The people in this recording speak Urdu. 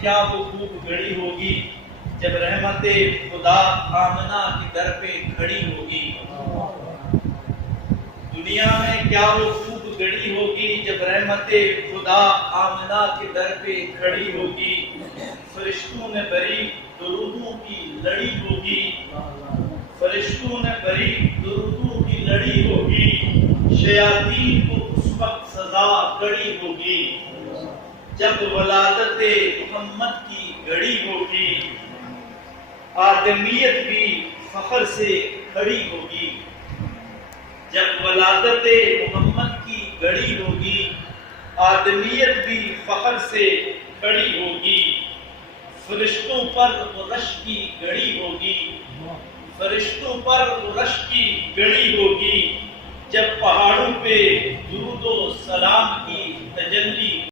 کیا وہ خوب گڑی ہوگی جب رحمت خدا آمنہ کے در پہ کھڑی ہوگی۔ دنیا میں کیا وہ خوب گڑی ہوگی جب رحمت خدا آمنہ کے در پہ کھڑی ہوگی۔ فرشتوں نے بری درودوں کی لڑی ہوگی، فرشتوں نے بری درودوں کی لڑی ہوگی، شیاطین کو اس وقت سزا کڑی ہوگی جب ولادت محمد کی گھڑی ہوگی۔ آدمیت بھی فخر سے کھڑی ہوگی جب ولادت محمد کی گھڑی ہوگی، آدمیت بھی فخر سے کھڑی ہوگی۔ فرشتوں پر رش کی گھڑی ہوگی، فرشتوں پر رش کی گھڑی ہوگی جب پہاڑوں پہ درود و سلام کی تجلی